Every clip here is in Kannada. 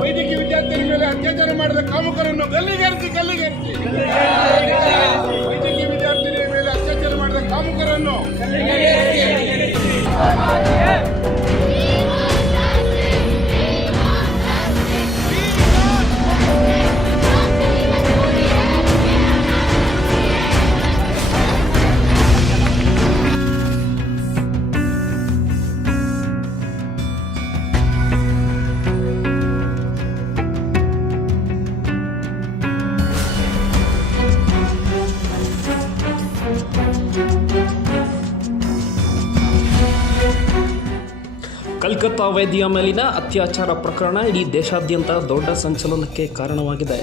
ವೈದ್ಯಕೀಯ ವಿದ್ಯಾರ್ಥಿಗಳ ಮೇಲೆ ಅತ್ಯಾಚಾರ ಮಾಡಿದ ಕಾಮಕರನ್ನು ಗಲ್ಲಿಗೇರಿಸಿ ವೈದ್ಯಕೀಯ ವಿದ್ಯಾರ್ಥಿಗಳ ಮೇಲೆ ಅತ್ಯಾಚಾರ ಮಾಡಿದ ಕಾಮಕರನ್ನು ಕಲ್ಕತ್ತಾ ವೈದ್ಯ ಮೇಲಿನ ಅತ್ಯಾಚಾರ ಪ್ರಕರಣ ಇಡೀ ದೇಶಾದ್ಯಂತ ದೊಡ್ಡ ಸಂಚಲನಕ್ಕೆ ಕಾರಣವಾಗಿದೆ.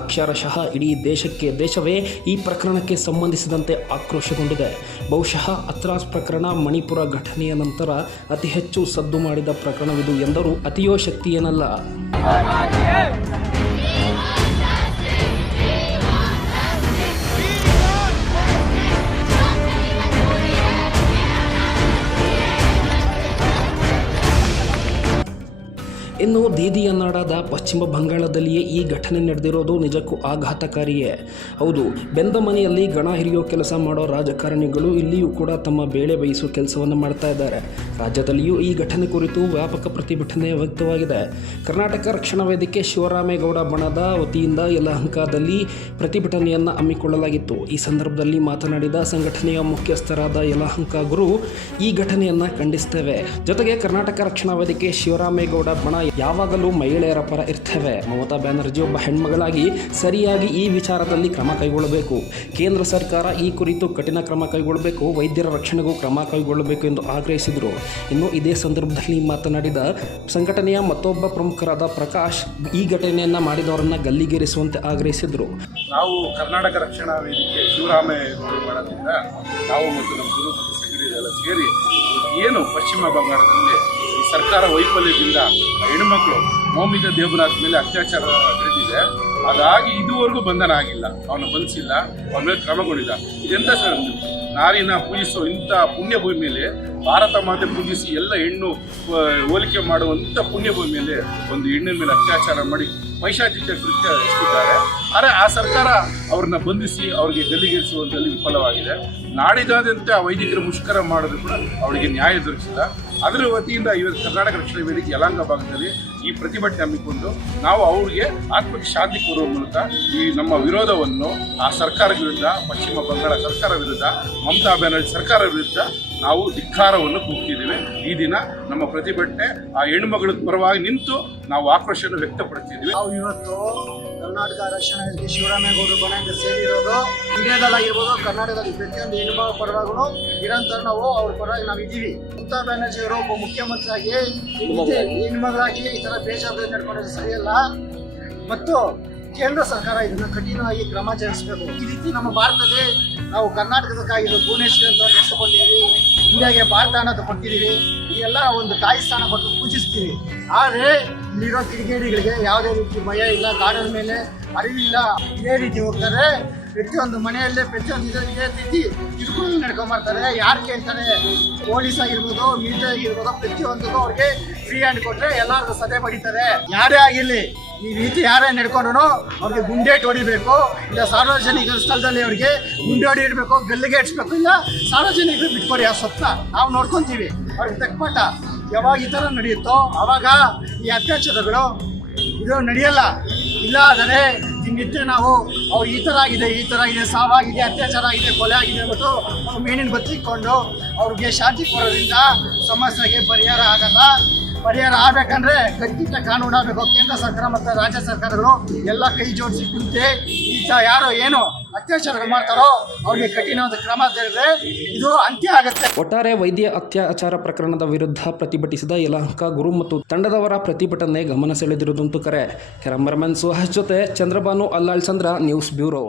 ಅಕ್ಷರಶಃ ಇಡೀ ದೇಶವೇ ಈ ಪ್ರಕರಣಕ್ಕೆ ಸಂಬಂಧಿಸಿದಂತೆ ಆಕ್ರೋಶಗೊಂಡಿದೆ. ಬಹುಶಃ ಹತ್ರಾಸ್ ಪ್ರಕರಣ ಮಣಿಪುರ ಘಟನೆಯ ನಂತರ ಅತಿ ಹೆಚ್ಚು ಸದ್ದು ಮಾಡಿದ ಪ್ರಕರಣವಿದು ಎಂದರೂ ಅತಿಯೋಶಕ್ತಿಯೇನಲ್ಲ. ಇನ್ನು ದೀದಿಯನ್ನಾಡಾದ ಪಶ್ಚಿಮ ಬಂಗಾಳದಲ್ಲಿಯೇ ಈ ಘಟನೆ ನಡೆದಿರೋದು ನಿಜಕ್ಕೂ ಆಘಾತಕಾರಿಯೇ ಹೌದು. ಬೆಂದ ಮನೆಯಲ್ಲಿ ಗಣ ಹಿರಿಯೋ ಕೆಲಸ ಮಾಡೋ ರಾಜಕಾರಣಿಗಳು ಇಲ್ಲಿಯೂ ಕೂಡ ತಮ್ಮ ಬೇಳೆ ಬೇಯಿಸೋ ಕೆಲಸವನ್ನು ಮಾಡ್ತಾ ಇದ್ದಾರೆ. ರಾಜ್ಯದಲ್ಲಿಯೂ ಈ ಘಟನೆ ಕುರಿತು ವ್ಯಾಪಕ ಪ್ರತಿಭಟನೆ ವ್ಯಕ್ತವಾಗಿದೆ. ಕರ್ನಾಟಕ ರಕ್ಷಣಾ ವೇದಿಕೆ ಶಿವರಾಮೇಗೌಡ ಬಣದ ವತಿಯಿಂದ ಯಲಹಂಕದಲ್ಲಿ ಪ್ರತಿಭಟನೆಯನ್ನು ಹಮ್ಮಿಕೊಳ್ಳಲಾಗಿತ್ತು. ಈ ಸಂದರ್ಭದಲ್ಲಿ ಮಾತನಾಡಿದ ಸಂಘಟನೆಯ ಮುಖ್ಯಸ್ಥರಾದ ಯಲಹಂಕ ಗುರು, ಈ ಘಟನೆಯನ್ನು ಖಂಡಿಸುತ್ತೇವೆ. ಜೊತೆಗೆ ಕರ್ನಾಟಕ ರಕ್ಷಣಾ ವೇದಿಕೆ ಶಿವರಾಮೇಗೌಡ ಬಣ ಯಾವಾಗಲೂ ಮಹಿಳೆಯರ ಪರ ಇರ್ತೇವೆ. ಮಮತಾ ಬ್ಯಾನರ್ಜಿ ಒಬ್ಬ ಹೆಣ್ಮಗಳಾಗಿ ಸರಿಯಾಗಿ ಈ ವಿಚಾರದಲ್ಲಿ ಕ್ರಮ ಕೈಗೊಳ್ಳಬೇಕು. ಕೇಂದ್ರ ಸರ್ಕಾರ ಈ ಕುರಿತು ಕಠಿಣ ಕ್ರಮ ಕೈಗೊಳ್ಳಬೇಕು. ವೈದ್ಯರ ರಕ್ಷಣೆಗೂ ಕ್ರಮ ಕೈಗೊಳ್ಳಬೇಕು ಎಂದು ಆಗ್ರಹಿಸಿದರು. ಇನ್ನು ಇದೇ ಸಂದರ್ಭದಲ್ಲಿ ಮಾತನಾಡಿದ ಸಂಘಟನೆಯ ಮತ್ತೊಬ್ಬ ಪ್ರಮುಖರಾದ ಪ್ರಕಾಶ್, ಈ ಘಟನೆಯನ್ನು ಮಾಡಿದವರನ್ನ ಗಲ್ಲಿಗೇರಿಸುವಂತೆ ಆಗ್ರಹಿಸಿದರು. ನಾವು ಕರ್ನಾಟಕ ರಕ್ಷಣಾ ವೇದಿಕೆ ಶಿವರಾಮೇಗೌಡ ಬಣದಿಂದ ನಾವು ಮತ್ತು ನಮ್ಮ ಗುರು ಮತ್ತು ಸಂಘಟನೆಲ್ಲ ಸೇರಿ ಏನು ಪಶ್ಚಿಮ ಬಂಗಾಳದಲ್ಲಿ ಈ ಸರ್ಕಾರ ವೈಫಲ್ಯದಿಂದ ಹೆಣ್ಣುಮಕ್ಕಳು ಮೌಮಿತ ದೇವನಾಥ್ ಮೇಲೆ ಅತ್ಯಾಚಾರ ನಡೆದಿದೆ. ಅದಾಗಿ ಇದುವರೆಗೂ ಬಂಧನ ಆಗಿಲ್ಲ, ಅವನು ಬಂಧಿಸಿಲ್ಲ, ಅವನ ಮೇಲೆ ಕ್ರಮಗೊಂಡಿಲ್ಲ. ಇದೆಂತ ಸರ್, ನಾರಿನ ಪೂಜಿಸೋ ಇಂಥ ಪುಣ್ಯ ಭೂಮಿಯಲ್ಲಿ ಭಾರತ ಮಾತೆ ಪೂಜಿಸಿ ಎಲ್ಲ ಹೆಣ್ಣು ಹೋಲಿಕೆ ಮಾಡುವಂಥ ಪುಣ್ಯ ಭೂಮಿಯಲ್ಲಿ ಒಂದು ಹೆಣ್ಣಿನ ಮೇಲೆ ಅತ್ಯಾಚಾರ ಮಾಡಿ ಪೈಶಾಚಿಕ ಕೃತ್ಯ ಎಷ್ಟಿದ್ದಾರೆ. ಆದರೆ ಆ ಸರ್ಕಾರ ಅವ್ರನ್ನ ಬಂಧಿಸಿ ಅವರಿಗೆ ಗಲ್ಲಿಗೇರಿಸುವಂಥಲ್ಲಿ ವಿಫಲವಾಗಿದೆ. ನಾಡಿದಾದ್ಯಂತ ವೈದಿಕರು ಮುಷ್ಕರ ಮಾಡಿದ್ರು ಕೂಡ ಅವರಿಗೆ ನ್ಯಾಯ ದೊರಕಿಸಿಲ್ಲ. ಅದರ ವತಿಯಿಂದ ಇವತ್ತು ಕರ್ನಾಟಕ ರಕ್ಷಣಾ ವೇದಿಕೆ ಯಲಹಂಕ ಭಾಗದಲ್ಲಿ ಈ ಪ್ರತಿಭಟನೆ ಹಮ್ಮಿಕೊಂಡು ನಾವು ಅವ್ರಿಗೆ ಆತ್ಮಕ್ಕೆ ಶಾಂತಿ ಕೋರುವ ಮೂಲಕ ಈ ನಮ್ಮ ವಿರೋಧವನ್ನು ಆ ಸರ್ಕಾರ ವಿರುದ್ಧ, ಪಶ್ಚಿಮ ಬಂಗಾಳ ಸರ್ಕಾರ ವಿರುದ್ಧ, ಮಮತಾ ಬ್ಯಾನರ್ಜಿ ಸರ್ಕಾರ ವಿರುದ್ಧ ನಾವು ಧಿಕ್ಕಾರವನ್ನು ಕೂಗ್ತಿದ್ದೇವೆ. ಈ ದಿನ ನಮ್ಮ ಪ್ರತಿಭಟನೆ ಆ ಹೆಣ್ಣುಮಗಳ ಪರವಾಗಿ ನಿಂತು ನಾವು ಆಕ್ರೋಶವನ್ನು ವ್ಯಕ್ತಪಡಿಸಿದ್ವಿ. ನಾವು ಇವತ್ತು ಕರ್ನಾಟಕ ರಕ್ಷಣಾ ವೇದಿಕೆ ಶಿವರಾಮೇಗೌಡರ ಬಣದಿಂದ ಸೇರಿರೋದು ಇಂಡಿಯಾದಲ್ಲಾಗಿರ್ಬೋದು, ಕರ್ನಾಟಕದಲ್ಲಿ ಪ್ರತಿಯೊಂದು ಹೆಣ್ಣುಮಗಳ ಪರವಾಗೂ ನಿರಂತರ ನಾವು ಅವ್ರ ಪರವಾಗಿ ನಾವು ಇದ್ದೀವಿ. ಮಮತಾ ಬ್ಯಾನರ್ಜಿ ಅವರು ಒಬ್ಬ ಮುಖ್ಯಮಂತ್ರಿಯಾಗಿ ಹೆಣ್ಮಗಳಾಗಿ ಈ ಥರ ಬೇಜವಾಬ್ದಾರಿ ನಡ್ಕೊಳ್ಳೋದು ಸರಿಯಲ್ಲ ಮತ್ತು ಕೇಂದ್ರ ಸರ್ಕಾರ ಇದನ್ನ ಕಠಿಣವಾಗಿ ಕ್ರಮ ಜರುಗಿಸಬೇಕು. ಈ ರೀತಿ ನಮ್ಮ ಭಾರತದಲ್ಲಿ ನಾವು ಕರ್ನಾಟಕದಕ್ಕಾಗಿರೋ ಭುವನೇಶ್ವರಿ ಅಂತ ಹೆಸರು ಕೊಟ್ಟಿದ್ದೀವಿ, ಇಂಡಿಯಾಗೆ ಭಾರತ ಅನ್ನೋದು ಕೊಟ್ಟಿದ್ದೀವಿ, ಈ ಎಲ್ಲ ಒಂದು ತಾಯಿ ಸ್ಥಾನ ಕೊಟ್ಟು ಪೂಜಿಸ್ತೀವಿ. ಆದರೆ ಇಲ್ಲಿರೋ ಕಿಡಿಗೇಡಿಗಳಿಗೆ ಯಾವುದೇ ರೀತಿ ಭಯ ಇಲ್ಲ, ಕಾನೂನು ಮೇಲೆ ಅರಿವಿಲ್ಲ, ಇದೇ ರೀತಿ ಹೋಗ್ತಾರೆ. ಪ್ರತಿಯೊಂದು ಮನೆಯಲ್ಲೇ ಪ್ರತಿಯೊಂದು ಇದೇ ರೀತಿ ಕಿರುಕುಳ ನಡ್ಕೊಂಬರ್ತಾರೆ. ಯಾರು ಕೇಳ್ತಾರೆ? ಪೊಲೀಸ್ ಆಗಿರ್ಬೋದು, ಮಿಲಿಟರಿ ಆಗಿರ್ಬೋದು, ಪ್ರತಿಯೊಂದಕ್ಕೂ ಅವ್ರಿಗೆ ಫ್ರೀ ಹ್ಯಾಂಡ್ ಕೊಟ್ಟರೆ ಎಲ್ಲರಿಗೂ ಸದೆ ಬಡಿತಾರೆ. ಯಾರೇ ಆಗಿರಲಿ, ಈ ರೀತಿ ಯಾರೇ ನಡ್ಕೊಂಡ್ರು ಅವ್ರಿಗೆ ಗುಂಡೇಟ್ ಹೊಡಿಬೇಕು, ಇಲ್ಲ ಸಾರ್ವಜನಿಕ ಸ್ಥಳದಲ್ಲಿ ಅವ್ರಿಗೆ ಗುಂಡೆ ಹೊಡಿಬೇಕು, ಗಲ್ಲಿಗೆ ಇಡ್ಸ್ಬೇಕು, ಇಲ್ಲ ಸಾರ್ವಜನಿಕರು ಬಿಟ್ಕೊಡಿ ಆ ಸ್ವಪ್ನ ನಾವು ನೋಡ್ಕೊತೀವಿ. ಅವ್ರಿಗೆ ತಕ್ಕಪಾಠ ಯಾವಾಗ ಈ ಥರ ನಡೆಯುತ್ತೋ ಆವಾಗ ಈ ಅತ್ಯಾಚಾರಗಳು ಇದು ನಡೆಯಲ್ಲ. ಇಲ್ಲ ಆದರೆ ನಿತ್ಯ ನಾವು ಅವ್ರು ಈ ಥರ ಆಗಿದೆ, ಸಾವಾಗಿದೆ, ಅತ್ಯಾಚಾರ ಆಗಿದೆ, ಕೊಲೆ ಆಗಿದೆ ಅಂದ್ಬಿಟ್ಟು ಅವ್ರು ಮೇಣಿನ ಬತ್ತಿಕೊಂಡು ಅವ್ರಿಗೆ ಶಾಂತಿ ಕೊಡೋದ್ರಿಂದ ಸಮಸ್ಯೆಗೆ ಪರಿಹಾರ ಆಗಲ್ಲ. ಪರಿಹಾರ ಆಗಬೇಕಂದ್ರೆ ಖಚಿತ ಕಾನೂನು ಆಗಬೇಕು. ಕೇಂದ್ರ ಸರ್ಕಾರ ಮತ್ತು ರಾಜ್ಯ ಸರ್ಕಾರಗಳು ಎಲ್ಲ ಕೈ ಜೋಡಿಸಿ ಕುಂತೆ ಈಗ ಯಾರು ಏನು ಅತ್ಯಾಚಾರಗಳು ಮಾಡ್ತಾರೋ ಅವ್ರಿಗೆ ಕಠಿಣವಾದ ಕ್ರಮ ತೆಗೆದ್ರೆ ಇದು ಅಂತ್ಯ ಆಗುತ್ತೆ. ಒಟ್ಟಾರೆ ವೈದ್ಯ ಅತ್ಯಾಚಾರ ಪ್ರಕರಣದ ವಿರುದ್ಧ ಪ್ರತಿಭಟಿಸಿದ ಯಲಹಂಕ ಗುರು ಮತ್ತು ತಂಡದವರ ಪ್ರತಿಭಟನೆ ಗಮನ ಸೆಳೆದಿರುವುದಂತೂ ಕರೆ. ಕ್ಯಾಮರಾಮನ್ ಸುಹಾಸ್ ಜೊತೆ ಚಂದ್ರಬಾನು ಅಲ್ಲಾಳ್ ಚಂದ್ರ, ನ್ಯೂಸ್ ಬ್ಯೂರೋ.